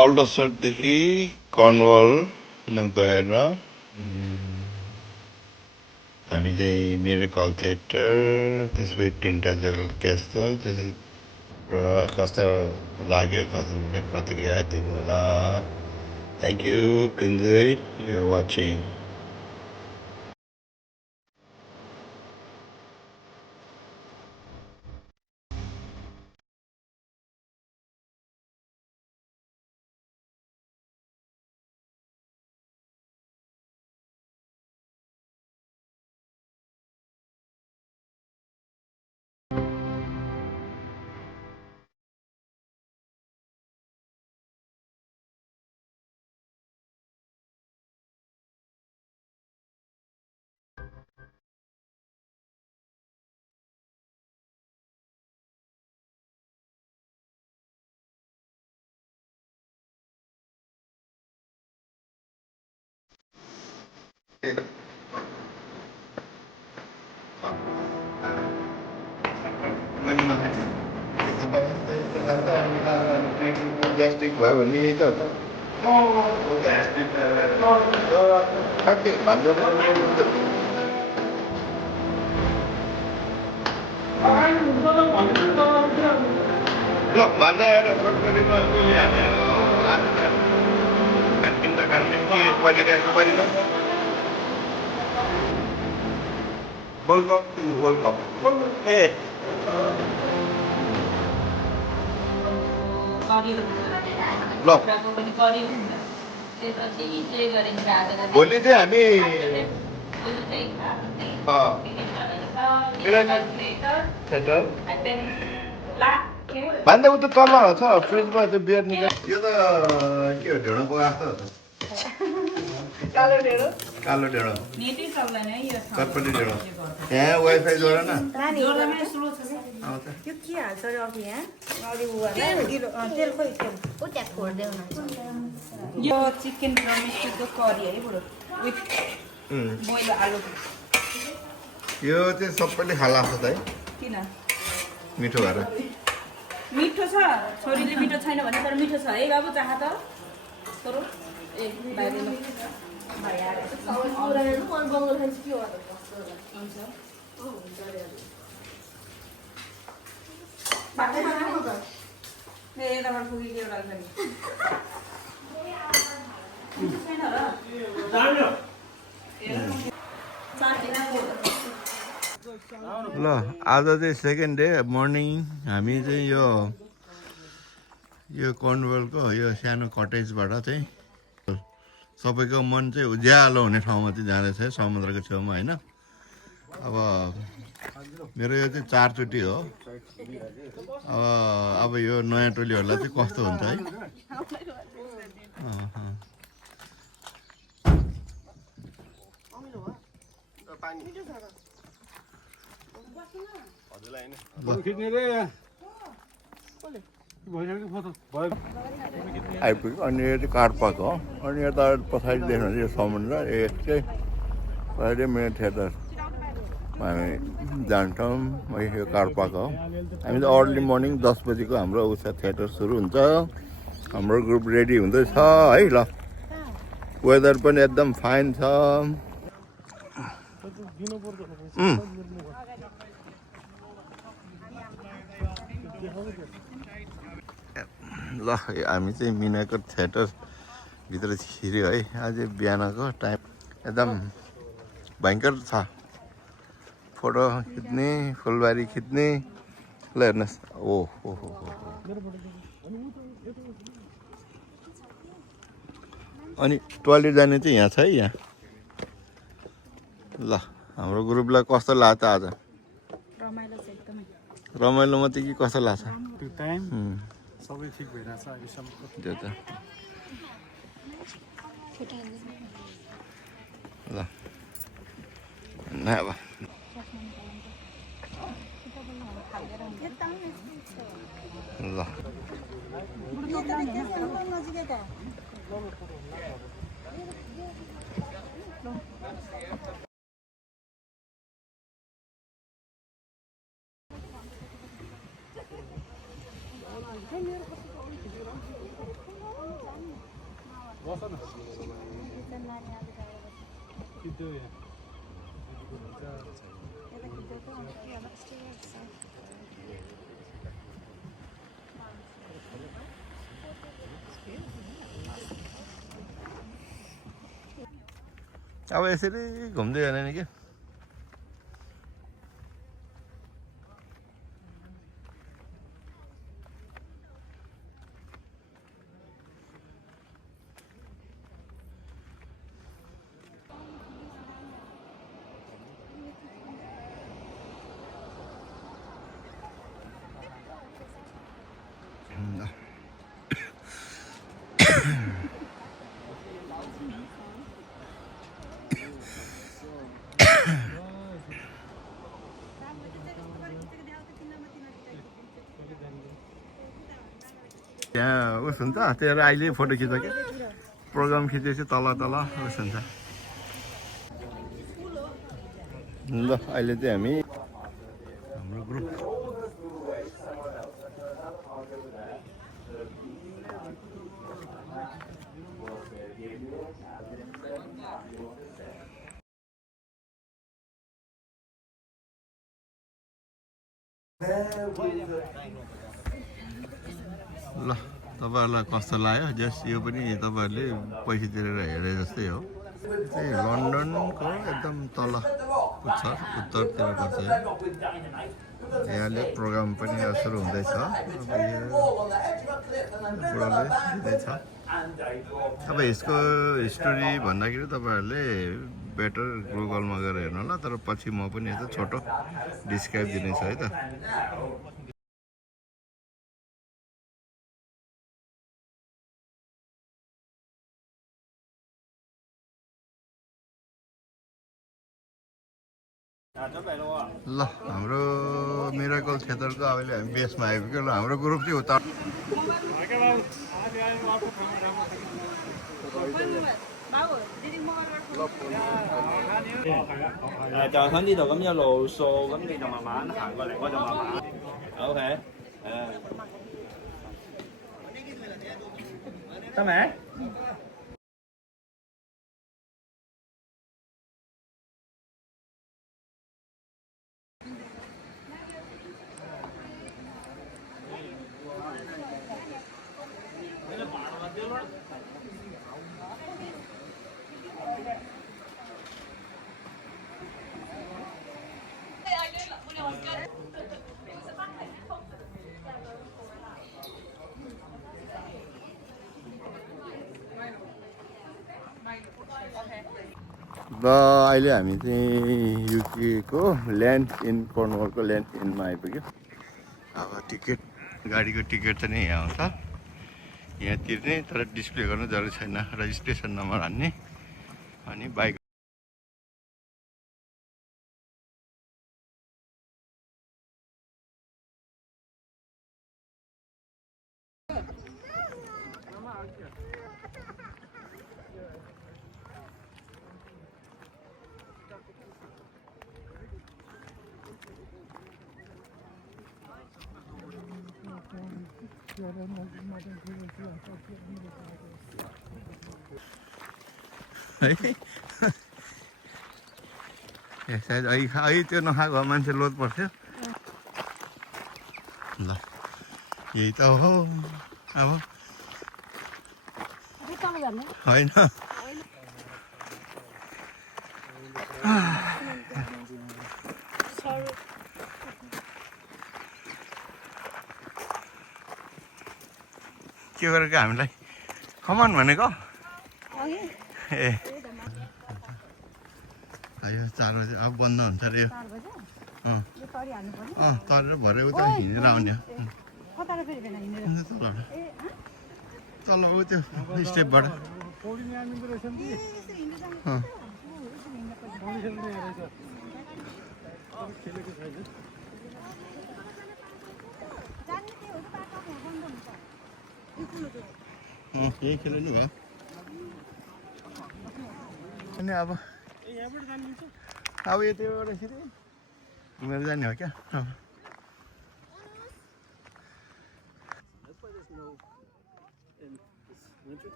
अल्डोसरदेखि कर्नवाल गएर हामी चाहिँ मिरेकल थिएटर त्यसपछि तिनवटा जग्गा क्यासल त्यसपछि र कस्तो लाग्यो कस्तो प्रतिक्रिया दिनु होला thank you enjoy your watching gastric भयो भने त भोलि चाहिँ हामी भन्दा उता तल छ फ्रिजमा त्यो बियर निकाल यो त के हो ढेँडो पकाएको कालो ढेँडो चटपटी ढेँडो यहाँ वाइफाई जोड न यो के हाल्छ अरे अघि यहाँ यो चिकन डोमेस्टिकको करी है बुढो विथ बोइल आलु यो चाहिँ सबैले खाला जस्तो है किन मिठो भएर मिठो छ छोरीले मिठो छैन भने तर मिठो छ है बाबु चाह त छोरो ए बाहिर ल आज चाहिँ सेकेन्ड डे मर्निङ हामी चाहिँ यो कर्नवालको यो सानो कटेजबाट चाहिँ सबैको मन चाहिँ उज्यालो हुने ठाउँमा चाहिँ जाँदैछ समुद्रको छेउमा होइन अब मेरो यो चाहिँ 4 चोटि हो अब यो नयाँ टोलीहरूलाई चाहिँ कस्तो हुन्छ है आइपुग्यो अनि यो चाहिँ कार पार्क हो अनि यता पछाडि देख्नु यो समुद्र एक चाहिँ पछाडि मेरो थिएटर हामी जान्छौँ यो कार पार्क हो हामी त अर्ली मर्निङ 10 बजीको हाम्रो उषा थिएटर सुरु हुन्छ हाम्रो ग्रुप रेडी हुँदैछ है ल वेदर पनि एकदम फाइन छ ल हामी चाहिँ मिनाको थिएटर भित्र छिर्यो है आज बिहानको टाइम एकदम भयङ्कर छ फोटो खिच्ने फुलबारी खिच्ने ल हेर्नुहोस् ओहो अनि टोयलेट जाने चाहिँ यहाँ छ है यहाँ ल हाम्रो ग्रुपलाई कस्तो लाग्छ आज रमाइलो मात्रै कि कस्तो लाग्छ सबै ठिक भइरहेछ अहिलेसम्म त्यो त ल न अब ल बस न कितो यहाँ अब यसरी घुम्दै जाने नि के त्यहाँ उस हुन्छ त्यहाँ अहिले फोटो खिच्छ क्या प्रोग्राम खिचेपछि तल तल उस हुन्छ ल अहिले चाहिँ हामी हाम्रो ग्रुप ल तपाईँहरूलाई कस्तो लाग्यो जस यो पनि तपाईँहरूले पैसा तिरेर हेरे जस्तै हो चाहिँ लन्डनको एकदम तल छ उत्तरतिर पर्छ यहाँले प्रोग्राम पनि सुरु हुँदैछ बुढाले दिँदैछ अब यसको हिस्टोरी भन्दाखेरि तपाईँहरूले बेटर गुगलमा गएर हेर्नु होला तर पछि म पनि यता छोटो डिस्क्राइब दिनेछु है त ल हाम्रो मिराकल थिएटरको अहिले हामी बेसमा आइपुग्यो ल हाम्रो ग्रुप चाहिँ उता就喺呢度咁一路掃，咁你就慢慢行過嚟，我就慢慢。OK，得未？र अहिले हामी चाहिँ युकेको ल्यान्ड इन कर्नवालको ल्यान्ड इनमा आइपुग्यो अब टिकट गाडीको टिकट चाहिँ यहाँ आउँछ यहाँ तिर्ने तर डिस्प्ले गर्नु जरुरी छैन रेजिस्ट्रेसन नम्बर हान्ने अनि बाइक है सायद अहिले त्यो नखाएको मान्छे लोड पर्थ्यो ल यही त हो अब होइन के गरेको हामीलाई कमान भनेको ए यो 4 बजे अब बन्द हुन्छ अरे यो तरेर भरे उता हिँडेर आउने तल ऊ त्यो स्टेपबाट यही खेल्नु भयो अनि अब यतिबाट फेरि घुमेर जाने हो क्या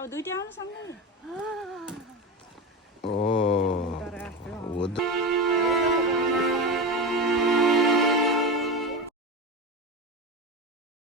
अब दुईटा आउनु सँगै ओ